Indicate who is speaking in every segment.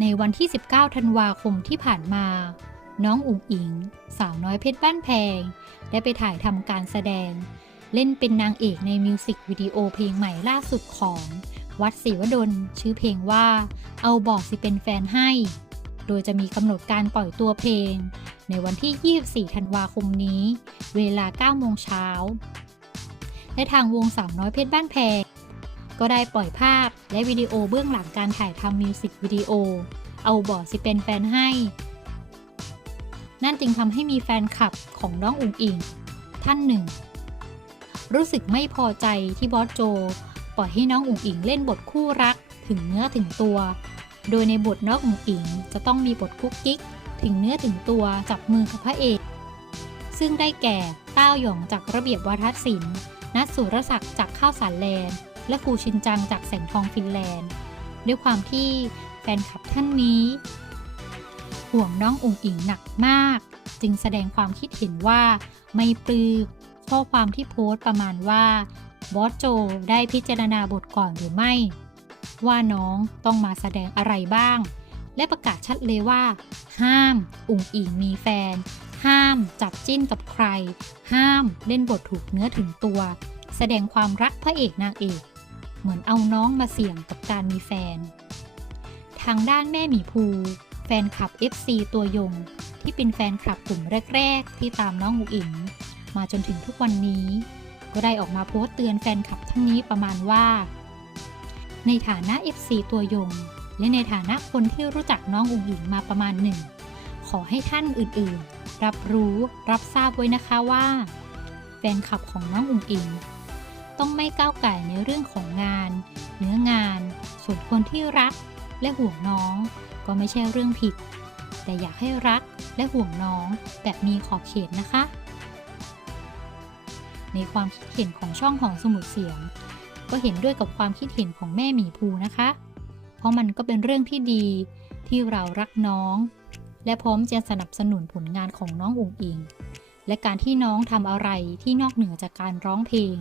Speaker 1: ในวันที่ 19 ธันวาคมที่ผ่านมา น้องอุ๋งอิง สาวน้อยเพชรบ้านแพง ได้ไปถ่ายทำการแสดง เล่นเป็นนางเอกในมิวสิกวิดีโอเพลงใหม่ล่าสุดของวัดศรีวดลชื่อเพลงว่า เอาบอกสิเป็นแฟนให้ โดยจะมีกำหนดการปล่อยตัวเพลง ในวันที่ 24 ธันวาคมนี้ เวลา 9 โมงเช้า และทางวงสาวน้อยเพชรบ้านแพง ก็ได้ปล่อยภาพและวิดีโอเบื้องหลังการถ่ายทำมิวสิกวิดีโอ เอาบอกสิเป็นแฟนให้ นั่นจึงทำให้มีแฟนคลับของน้องอุ๋งอิง ท่านหนึ่ง รู้สึกไม่พอใจที่บอสโจ ปล่อยให้น้องอุ๋งอิงเล่นบทคู่รักถึงเนื้อถึงตัว โดยในบทน้องอุ๋งอิงจะต้องมีบทคุกกิ๊ก ถึงเนื้อถึงตัวจับมือกับพระเอก ซึ่งได้แก่ต้าหยองจากระเบียบวัฒศิลป์นัทสุรศักดิ์จากข้าวสารแลน และครูชินจังจากแสงทองฟินแลนด์ ด้วยความที่แฟนคลับท่านนี้ ห่วงน้องอุ๋งอิงหนักมาก จึงแสดงความคิดเห็นว่าไม่ปลื้มข้อความที่โพสต์ประมาณว่าบอสโจได้พิจารณาบทก่อนหรือไม่ ว่าน้องต้องมาแสดงอะไรบ้าง และประกาศชัดเลยว่า ห้ามอุ๋งอิงมีแฟน ห้ามจับจิ้นกับใคร ห้ามเล่นบทถูกเนื้อถึงตัว แสดงความรักพระเอกนางเอก เหมือนเอาน้องมาเสี่ยงกับการมีแฟน ทางด้านแม่หมีภู แฟนคลับ FC ตัวยง ที่เป็นแฟนคลับกลุ่มแรก ๆ ที่ตามน้องอุ๋งอิง มาจนถึงทุกวันนี้ ก็ได้ออกมาโพสต์เตือนแฟนคลับทั้งนี้ประมาณว่า ในฐานะ FC ตัวยง และในฐานะคนที่รู้จักน้องอุ๋งอิงมาประมาณหนึ่ง ขอให้ท่านอื่นๆ รับรู้รับทราบไว้นะคะว่า แฟนคลับของน้องอุ๋งอิง ต้องไม่ก้าวไก่ในเรื่องของงาน เนื้องาน ส่วนคนที่รักและห่วงน้อง ก็ไม่ใช่เรื่องผิด แต่อยากให้รักและห่วงน้องแบบมีขอบเขตนะคะ ในความคิดเห็นของช่องของสมุดเสียง ก็เห็นด้วยกับความคิดเห็นของแม่หมีภูนะคะ เพราะมันก็เป็นเรื่องที่ดีที่เรารักน้อง และพร้อมจะสนับสนุนผลงานของน้องอุ๋งอิงและการที่น้องทำอะไรที่นอกเหนือจากการร้องเพลง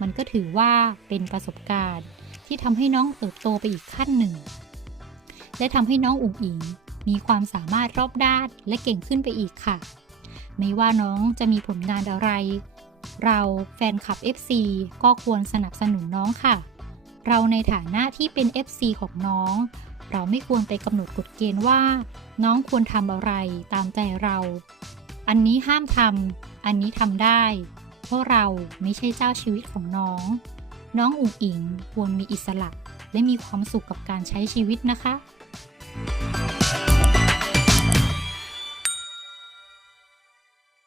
Speaker 1: มันก็ถือว่าเป็นประสบการณ์ ที่ทำให้น้องเติบโตไปอีกขั้นหนึ่ง และทำให้น้องอุ๋งอิงมีความสามารถรอบด้านและเก่งขึ้นไปอีกค่ะ ไม่ว่าน้องจะมีผลงานอะไร เราแฟนคลับ FC ก็ควรสนับสนุนน้องค่ะ เราในฐานะที่เป็น FC ของน้อง เราไม่ควรไปกำหนดกฎเกณฑ์ว่า น้องควรทำอะไรตามใจเรา อันนี้ห้ามทำอันนี้ทำได้ เพราะเราไม่ใช่เจ้าชีวิตของน้อง น้องอุ๋งอิงควรมีอิสระ และมีความสุขกับการใช้ชีวิตนะคะ